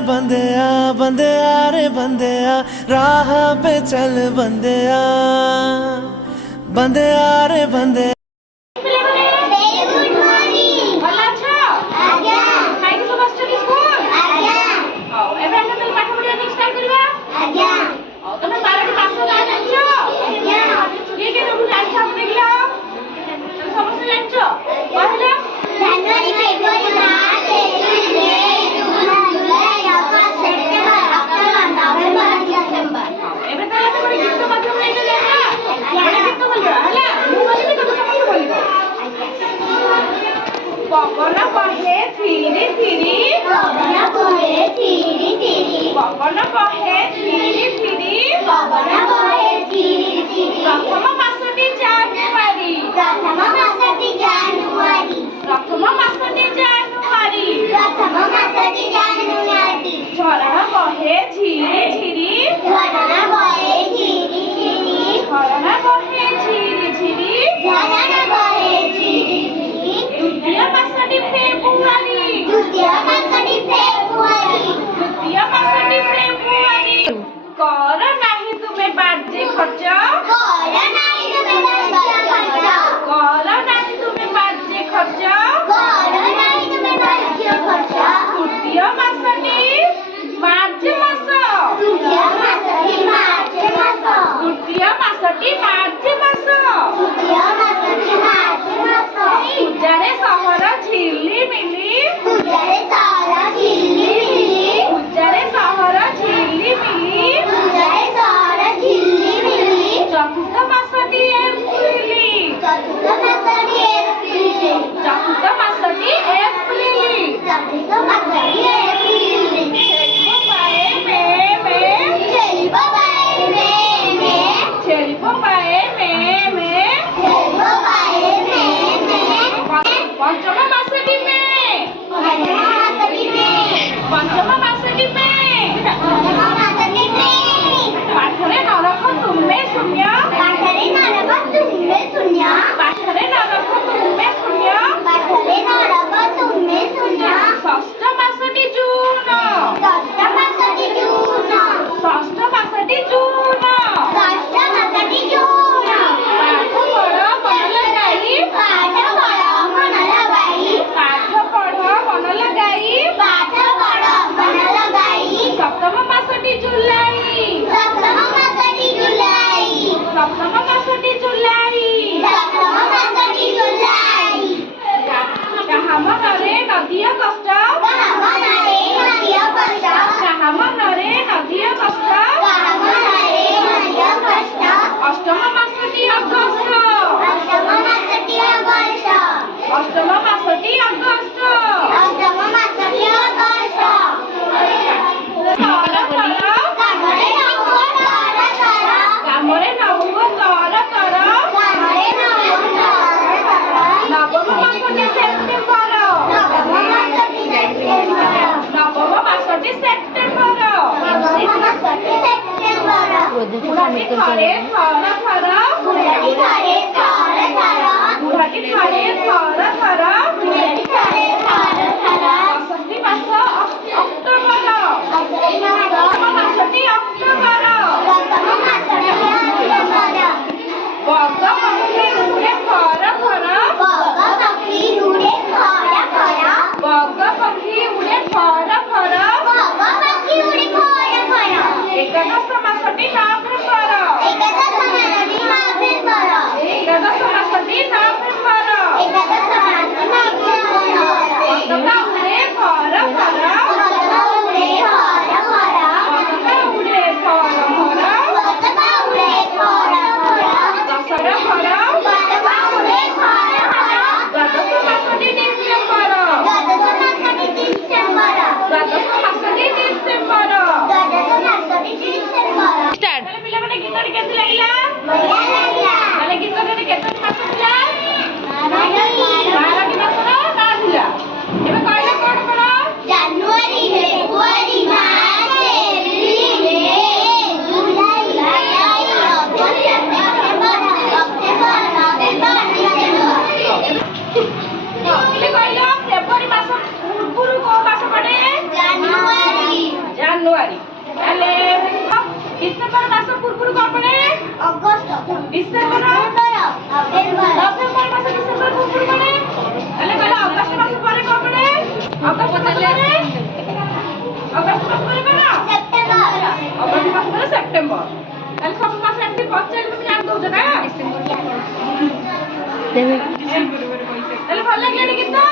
बंदेया बंदेया रे बंदेया राह पे चल बंदेया बंदेया रे बंदे पवन बहे धीरे धीरे पवन बहे धीरे धीरे पवन बहे धीरे धीरे पवन बहे धीरे धीरे प्रथम मासटी जानुआरी प्रथम मासटी जानुआरी प्रथम मासटी जानुआरी प्रथम मासटी जानुआरी झरणा बहे धीरे धीरे झरणा बहे धीरे धीरे झरणा बहे धीरे धीरे झरणा बहे धीरे धीरे द्वितीय मासटी फेब्रुआरी द्वितीय मासटी फेब्रुआरी द्वितीय मासटी फेब्रुआरी कर नाही तुमे बाजे खर्च कर नाही तुम्ही बाजे खर्च कर नाही तुमे बाजे खर्च कर नाही तुम्ही बाजे खर्च तृतीय मासटी मार्च मास तृतीय मासटी मार्च मास तृतीय मासटी मार्च मास तृतीय मासटी मार्च मास पूजारे सहर झिल्ली मिली पूजारे सारा झिल्ली मिली पूजारे सहर झिल्ली मिली पूजारे सारा झिल्ली मिली चतुर्थ मासटी एप्रिली चतुर्थ मासटी एप्रिल चतुर्थ मासटी एप्रिली चतुर्थ मासटी एप्रिल बाए मे चल बाय मे चल बाए मे चल बाय मे पंचम मासटी मे पंचम मासटी में पंचम मासटी मे पंचम मासटी में पाठरे नरक तुमे शून्य पाठरे नरक तुमे शून्य पाठरे नरक तुमे शून्य पाठरे नरक तुमे शून्य षष्ठ मासटी जून षष्ठ मासटी जून षष्ठ मासटी जून षष्ठ मासटी जून पाठ पढ़ मन लगाई पाठ पढ़ मन लगाई पाठ पढ़ मन लगाई पाठ पढ़ मन लगाई सप्तम मासटी जुलाई सप्तम मासटी जुलाई सप्तम मासटी जुलाई सप्तम मासटी जुलाई काहा मनरे नदिय कष्ट कामनारे नदिय कष्ट काहा मनरे नदिय कष्ट कामनारे नदिय कष्ट अष्टम मासटी अगस्त अष्टम मासटी अगस्त अष्टम मासटी अगस्त अष्टम मासटी अगस्त कामरे नवो तर तर कामरे नवो तर तर कामरे नवो तर तर नवम मासटी सेप्टेम्बर नवम मासटी सेप्टेम्बर नवम मासटी सेप्टेम्बर नवम मासटी सेप्टेम्बर बुढाटी थरे थर थर बुढाटी थरे थर थर बुढाटी थरे थर थर बुढाटी थरे थर थर वसंती मास अक्टोबर अष्टमी मास प्रथम मासटी अक्टोबर प्रथम मासटी अक्टोबर बग पक्षी उडे खर खर बग पक्षी उडे खर खर बग पक्षी उडे खर खर बग पक्षी उडे खर खर एकादश मासटी नोव्हेंबर एकादश मासटी नोव्हेंबर एकादश मासटी नोव्हेंबर एकादश मासटी ପଚାରି ତମେ ଜାଣି ଦଉଛ ନା ଦେବେ ତାହେଲେ ଭଲ ଲାଗିଲାନି ଗୀତ